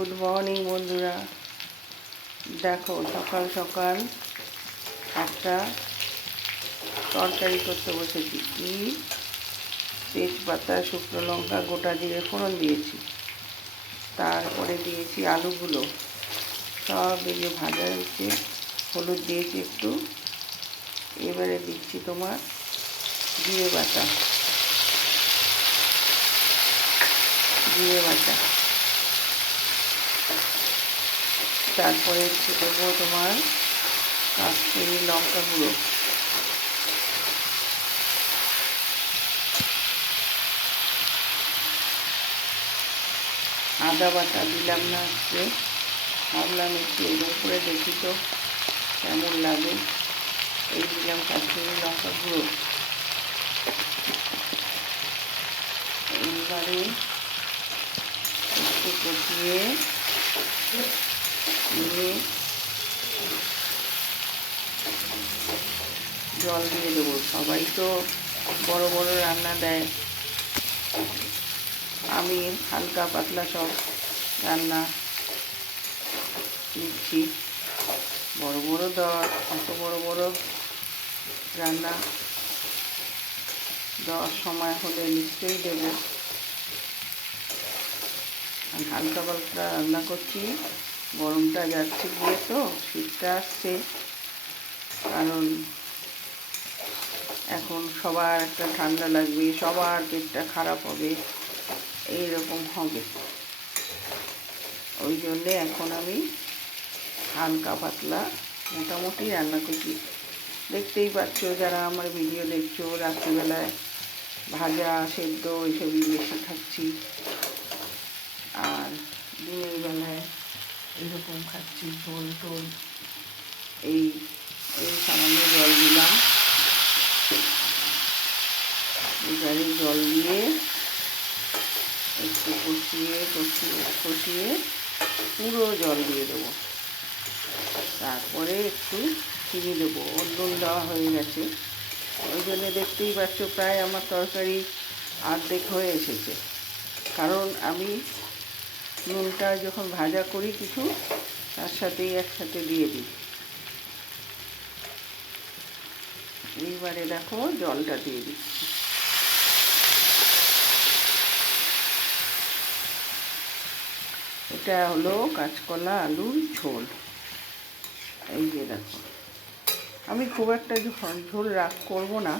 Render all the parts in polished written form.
Good morning বন্ধুরা। দেখো সকাল সকাল একটা তরকারি করতে বসেছি। কি তেজপাতা, শুকনো লঙ্কা, গোটা জিরে ফোড়ন দিয়েছি, তারপরে দিয়েছি আলুগুলো সব দিয়ে ভাজা হয়েছে, হলুদ দিয়েছি একটু। এবারে দিচ্ছি তোমার জিরে বাটা, তারপরে একটু দেবো তোমার কাশ্মীরি লঙ্কা গুঁড়ো, আদা বাটা দিলাম না আজকে, ভাবলাম একটু এর উপরে দেখি তো কেমন লাগে। এই দিলাম কাশ্মীরি লঙ্কা গুঁড়ো। এইবারে একটু কষিয়ে নিয়ে জল দিয়ে দেবো। সবাই তো বড় বড় রান্না দেয়, আমি হালকা পাতলা সব রান্না নিচ্ছি। বড় বড় অত বড় বড় রান্না দেওয়ার সময় হলে নিশ্চয়ই দেবো। আর হালকা পাতলা রান্না করছি, গরমটা যাচ্ছে গিয়ে তো শীতটা আসছে, কারণ এখন সবার একটা ঠান্ডা লাগবে, সবার পেটটা খারাপ হবে, এইরকম হবে। ওই জন্যে এখন আমি হালকা পাতলা মোটামুটি রান্না করছি। দেখতেই পাচ্ছ যারা আমার ভিডিও দেখছো, রাত্রিবেলায় ভাজা সেদ্ধ এইসবই বেশি খাচ্ছি, আর দিনের বেলায় এরকম খাচ্ছি ঝোল টোল। এই সামান্য জল দিলাম, এবারে জল দিয়ে একটু কষিয়ে পুরো জল দিয়ে দেবো। তারপরে একটু চিনি দেবো, নুন দেওয়া হয়ে গেছে। ওই জন্য দেখতেই পাচ্ছ প্রায় আমার তরকারি অর্ধেক হয়ে এসেছে, কারণ আমি নুনটা যখন ভাজা করি কিছু তার সাথেই একসাথে দিয়ে দিই। এইবারে দেখো জলটা দিয়ে দিচ্ছি। এটা হলো কাঁচকলা আলুর ঝোল। এই যে দেখো, আমি খুব একটা ঝোল করবো না,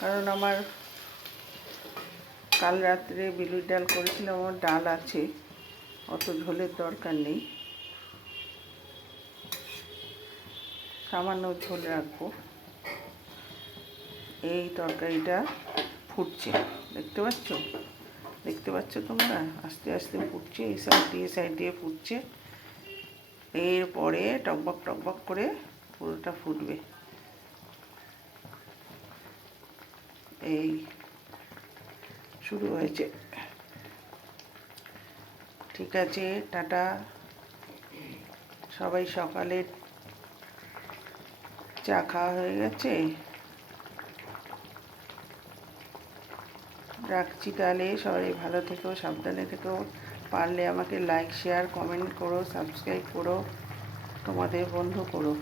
কারণ আমার কাল রাত্রে বিউলির ডাল করেছিলাম, আমার ডাল আছে, অত ঝোলের দরকার নেই, সামান্য ঝোল রাখবো। এই তরকারিটা ফুটছে, দেখতে পাচ্ছ তোমরা, আস্তে আস্তে ফুটছে, এই সাইড দিয়ে ফুটছে। এরপরে টকবক করে পুরোটা ফুটবে। এই শুরু হয়েছে। ঠিক আছে, টাটা। সবাই সকালে চা খাওয়া হয়ে গেছে, রাখছি তাহলে। সবাই ভালো থেকো, সাবধানে থেকো। পারলে আমাকে লাইক, শেয়ার, কমেন্ট করো, সাবস্ক্রাইব করো, তোমাদের বন্ধু করো।